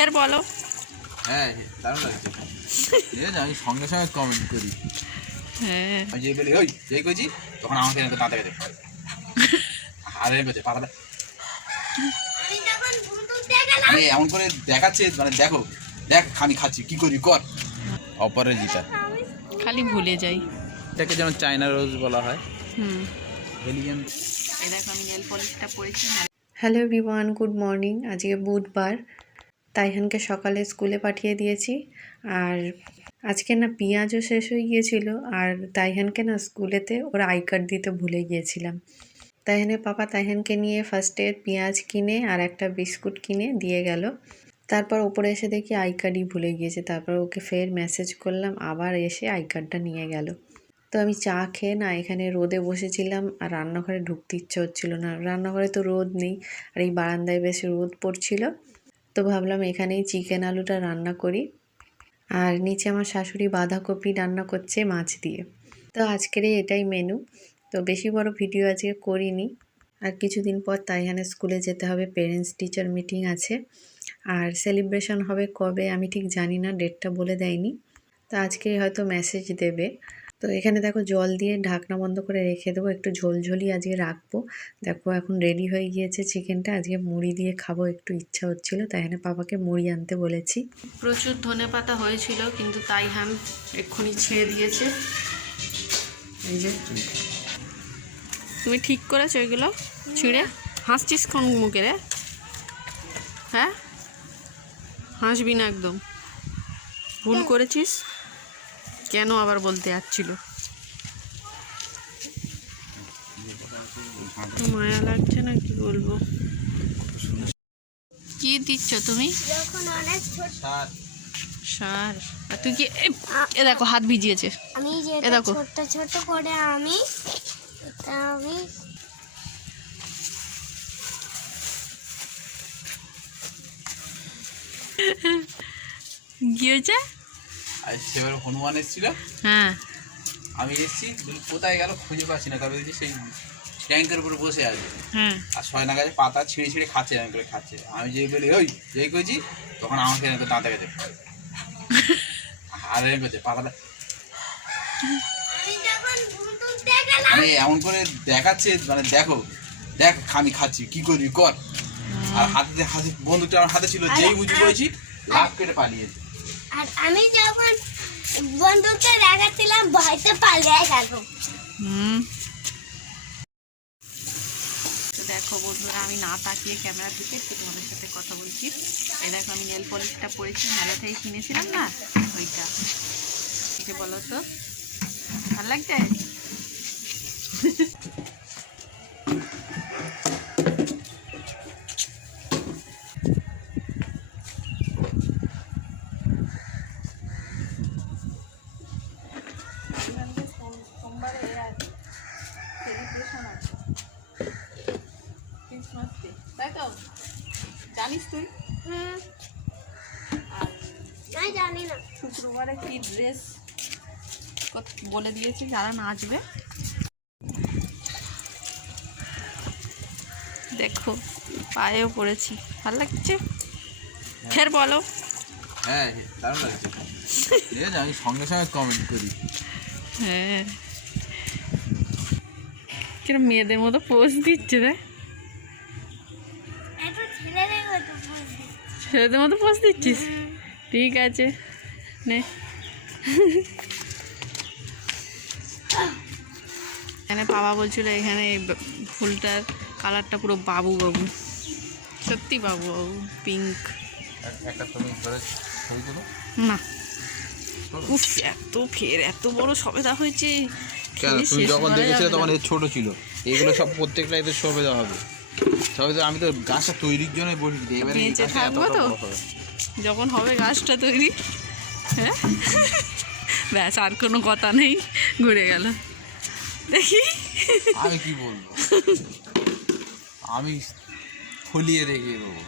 ফের বলো। হ্যাঁ দারুণ লাগছে। ঠিক আছে আমি সঙ্গে সঙ্গে কমেন্ট করি। হ্যাঁ। আমি যে বলি ওই যেই কইছি তখন আমাকে এরকম দাঁতে গেছে আর এরকম করছে পাতাটা মানে এমন করে দেখাচ্ছে মানে দেখো দেখ আমি খাচ্ছি কি করি কর। অপরাজিতা। খালি ভুলে যাই। এটাকে যেমন চায়না রোজ বলা হয়। হুম। এলিয়ান এই দেখো আমি নেল পলিশটা পরেছি। হ্যালো এভরিওয়ান গুড মর্নিং আজকে বুধবার। তাইহানকে সকালে স্কুলে পাঠিয়ে দিয়েছি। আর আজকে না পেঁয়াজও শেষ হয়ে গিয়েছিল। আর তাইহানকে না স্কুলেতে ওর আই কার্ড দিতে ভুলে গিয়েছিলাম। তাইহানের পাপা তাইহানকে নিয়ে ফার্স্টে পেঁয়াজ কিনে আর একটা বিস্কুট কিনে দিয়ে গেল। তারপর ওপরে এসে দেখি আই কার্ডই ভুলে গিয়েছে। তারপর ওকে ফের মেসেজ করলাম, আবার এসে আই কার্ডটা নিয়ে গেল। তো আমি চা খেয়ে না এখানে রোদে বসেছিলাম আর রান্নাঘরে ঢুকতে ইচ্ছে হচ্ছিল না। রান্নাঘরে তো রোদ নেই, আর এই বারান্দায় বেশি রোদ পড়ছিল। তো ভাবলাম এখানেই চিকেন আলুটা রান্না করি। আর নিচে আমার শাশুড়ি বাঁধাকপি রান্না করছে মাছ দিয়ে। তো আজকের এটাই মেনু তো বেশি বড় ভিডিও আজকে করিনি। আর কিছুদিন পর তাইহানের স্কুলে যেতে হবে পেরেন্টস টিচার মিটিং আছে। আর সেলিব্রেশন হবে কবে আমি ঠিক জানি না ডেটটা বলে দেয়নি। তো আজকে হয়তো মেসেজ দেবে। তো এখানে দেখো জল দিয়ে ঢাকনা বন্ধ করে রেখে দেবো, একটু ঝোলঝোলি আজকে রাখব। দেখো এখন রেডি হয়ে গিয়েছে চিকেনটা আজকে মুড়ি দিয়ে খাব, একটু ইচ্ছা হচ্ছিল, তাই এখানে পাপাকে মুড়ি আনতে বলেছি। প্রচুর ধনে পাতা হয়েছিল, কিন্তু তাই হান এক্ষুনি ছেড়ে দিয়েছে। এই যে। তুমি ঠিক করেছ ওইগুলো ছিঁড়ে? হাসছিস কোন মুখে রে? হ্যাঁ? হাসবি না একদম। ভুল করেছিস? কেন আবার বলতে যাচ্ছিল? মায়া লাগছে না কি বলব? কি দিচ্ছ তুমি? যখন অনেক ছোট সার। সার। আর তুই কি এ, দেখো হাত ভিজিয়েছে। আমি যে এ দেখো। ছোট ছোট করে আমি এটা আমি কি হয়েছে আর সেবার হনুমান এসেছিল। হ্যাঁ। আমি এসেছি কোথায় গেল খুঁজে পাচ্ছি না তারপরে দেখছি সেই ট্যাঙ্কের উপরে বসে আছে। হ্যাঁ। আর ছয়না গাছে পাতা ছিঁড়ে ছিঁড়ে খাচ্ছে এরকম করে খাচ্ছে। আমি যেই বলি ওই যেই কইছি তখন আমাকে দাঁতে গেছে। আর এরকম করছে পাতাটা মানে এমন করে দেখাচ্ছে মানে দেখো দেখ আমি খাচ্ছি কি করবি কর। আর হাতে হাতে বন্দুকটা আমার হাতে ছিল যেই বুঝি করেছি লাভ কেটে পালিয়েছে। আর আমি যখন বন্দুকটা দেখাচ্ছিলাম ভয়তে পালিয়ে গেল। হুম। দেখো বন্ধুরা, আমি না তাকিয়ে ক্যামেরা থেকে একটু তোমাদের সাথে কথা বলছি। এই দেখো, আমি নেল পলিশটা পরেছি, মেলা থেকে কিনেছিলাম না ওইটা। একে বলো তো? ভালো লাগছে সোমবারে সেলিব্রেশন আছে ক্রিসমাস ডে তাই তো জানিস তুই হুম আর আমি জানি না শুক্রবারে কি ড্রেস বলে দিয়েছি যারা নাচবে। দেখো পায়েও পড়েছি। ভালো লাগছে? ফের বলো। হ্যাঁ দারুণ লাগছে। আমি সঙ্গে সঙ্গে কমেন্ট করি। হ্যাঁ। কিরম মেয়েদের মতো পোজ দিচ্ছে রে ছেলেদের মতো বুঝি ছেলেদের মতো পোজ দিচ্ছিস? ঠিক আছে নে। এখানে বাবা বলছিল এখানে ফুলটার কালারটা পুরো বাবু বাবু। সত্যি বাবু বাবু পিঙ্ক না। উফ এত ফের এত বড় সবেদা হয়েছে। তুমি যখন দেখেছিলে তখন না। এ ছোট ছিল। এগুলো সব প্রত্যেকটাই তো সবেদা হবে। সবেদা আমি তো গাছটা তৈরির জন্য বলি এবারে থাকব তো? যখন হবে গাছটা তৈরি হ্যাঁ? ব্যাস আর কোনো কথা নেই ঘুরে গেল। দেখি। আমি কি বলব? আমি ফলিয়ে রেখে দেবো।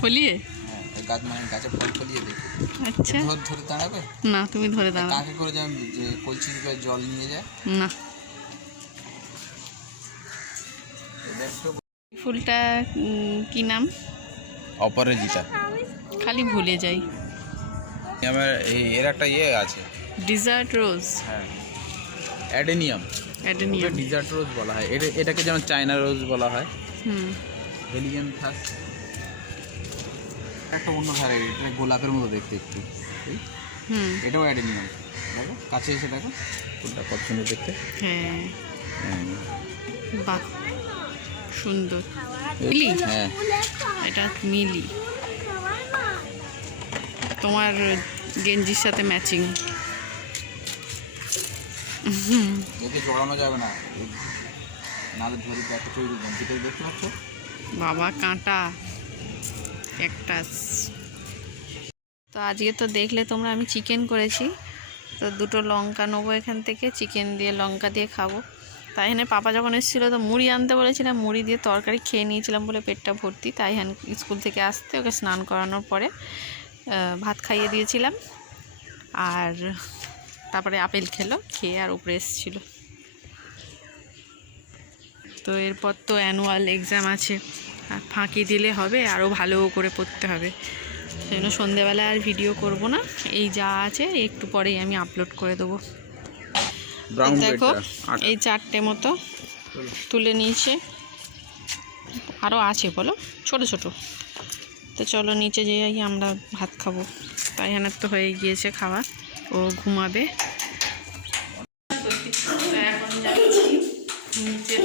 ফলিয়ে? হ্যাঁ গাছ মানে গাছে ফল ফলিয়ে রেখে। আচ্ছা। ধরে ধরে দাঁড়াবে? না তুমি ধরে কাকে করে যেমন যে কলসি করে জল নিয়ে যায়? না। ফুলটা কি নাম? অপরাজিতা। খালি ভুলে যাই। আমার এর একটা ইয়ে আছে। ডিজার্ট রোজ হ্যাঁ। অ্যাডেনিয়াম অ্যাডেনিয়াম ডিজার্ট রোজ বলা হয়। এটা এটাকে যেমন চায়না রোজ বলা হয়। হুম। হেলিয়ান থাস একটা অন্য ধারে এটা গোলাপের মতো দেখতে একটু। হুম। এটাও অ্যাডেনিয়াম দেখো কাছে এসে দেখো ফুলটা কত সুন্দর দেখতে। হ্যাঁ। হ্যাঁ। বাহ সুন্দর। মিলি? হ্যাঁ। এটা মিলি। তোমার গেঞ্জির সাথে ম্যাচিং যাবে না। বাবা কাঁটা। একটা তো আজকে তো দেখলে তোমরা আমি চিকেন করেছি। তো দুটো লঙ্কা নেব এখান থেকে চিকেন দিয়ে লঙ্কা দিয়ে খাব। তাই এখানে পাপা যখন এসেছিল তো মুড়ি আনতে বলেছিলাম মুড়ি দিয়ে তরকারি খেয়ে নিয়েছিলাম বলে পেটটা ভর্তি। তাই স্কুল থেকে আসতে ওকে স্নান করানোর পরে ভাত খাইয়ে দিয়েছিলাম। আর তারপরে আপেল খেলো খেয়ে আর উপরে এসেছিল। তো এরপর তো অ্যানুয়াল এক্সাম আছে। আর ফাঁকি দিলে হবে আরও ভালো করে পড়তে হবে। সেই জন্য সন্ধেবেলা আর ভিডিও করব না। এই যা আছে একটু পরেই আমি আপলোড করে দেবো। দেখো এই চারটে মতো তুলে নিয়েছে। আরও আছে বলো। ছোট ছোট। তো চলো নিচে যেয়ে আমরা ভাত খাব। তাই হানার তো হয়ে গিয়েছে খাওয়া। ও ঘুমাবে। এখন যাচ্ছি নিচেতে